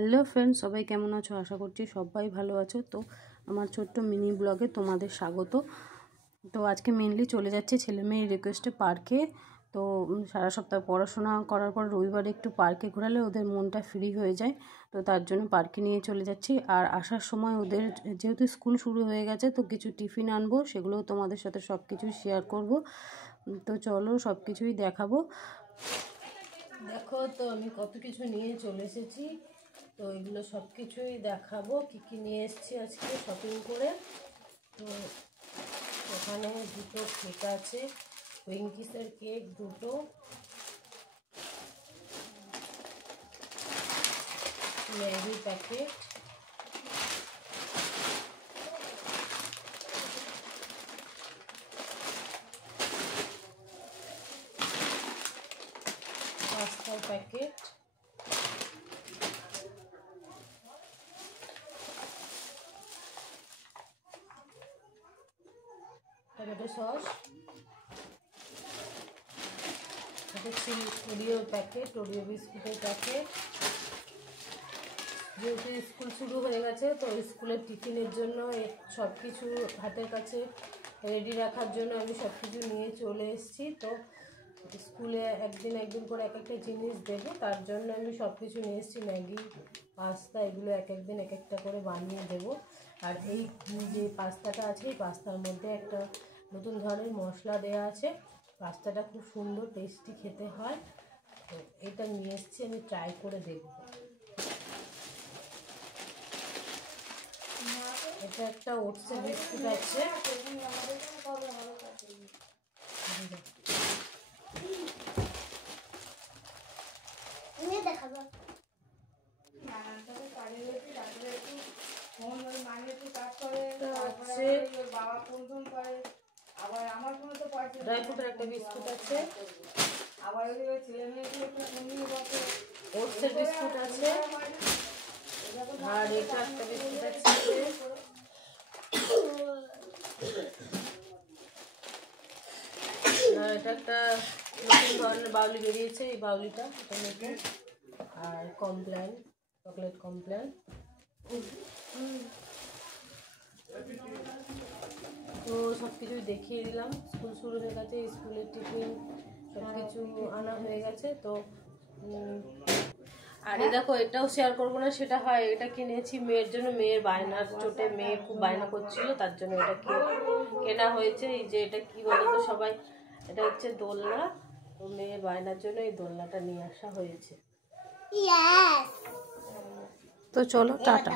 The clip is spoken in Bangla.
হ্যালো ফ্রেন্ডস, সবাই কেমন আছো? আশা করছি সবাই ভালো আছো। তো আমার ছোট্ট মিনি ব্লগে তোমাদের স্বাগত। তো আজকে মেনলি চলে যাচ্ছে ছেলে মেয়ের রিকোয়েস্টে পার্কে। তো সারা সপ্তাহ পড়াশোনা করার পর রবিবারে একটু পার্কে ঘোরালে ওদের মনটা ফ্রি হয়ে যায়। তো তার জন্য পার্কে নিয়ে চলে যাচ্ছি। আর আসার সময় ওদের যেহেতু স্কুল শুরু হয়ে গেছে, তো কিছু টিফিন আনবো, সেগুলোও তোমাদের সাথে সব কিছুই শেয়ার করব। তো চলো সব কিছুই দেখাবো। দেখো তো আমি কত কিছু নিয়ে চলে এসেছি। তো এগুলো সব কিছুই দেখাবো, কী কী নিয়ে এসেছি আজকে শপিং করে। তো ওখানে দুটো কেক আছে, উইঙ্কিসের কেক দুটো, ম্যাগি প্যাকেট, পাস্তার packet, tomato sauce, Oreo packet, Oreo বিস্কুটের প্যাকেট। যেহেতু স্কুল শুরু হয়ে গেছে, তো স্কুলের টিফিনের জন্য সব কিছু হাতের কাছে রেডি রাখার জন্য আমি সব কিছু নিয়ে চলে এসেছি। তো স্কুলে একদিন করে এক একটা জিনিস দেবো, তার জন্য আমি সব কিছু নিয়ে এসেছি। ম্যাগি, পাস্তা, এগুলো এক একদিন এক একটা করে বানিয়ে দেবো। আর এই যে পাস্তাটা আছে, এই পাস্তার মধ্যে একটা নতুন ধরনের মশলা দেওয়া আছে। পাস্তাটা খুব সুন্দর টেস্টি খেতে হয়। তো এটা নিয়ে এসেছি, আমি ট্রাই করে দেখব। এটা একটা ওটসের বিস্কুট আছে। ড্রাই ফ্রুটের একটা বিস্কুট আছে, ওটসের বিস্কুট আছে, আর এটা একটা বিস্কুট আছে। এটা একটা নতুন ধরনের বাউলি বেরিয়েছে, এই বাউলিটা এটা নতুন। আর কমপ্ল্যান, চকলেট কমপ্ল্যান। তো সব কিছুই দেখিয়ে দিলাম। স্কুল শুরু হয়ে গেছে, স্কুলের টিফিন সব কিছু আনা হয়ে গেছে। তো আর এই দেখো, এটাও শেয়ার করবো না সেটা হয়, এটা কিনেছি মেয়ের জন্য। মেয়ের বায়নার চোটে মেয়ে খুব বায়না করছিল, তার জন্য এটা কেনা হয়েছে। এই যে এটা কি বলে তো সবাই, এটা হচ্ছে দোলনা। তো মেয়ের বায়নার জন্য এই দোলনাটা নিয়ে আসা হয়েছে। তো চলো টাটা।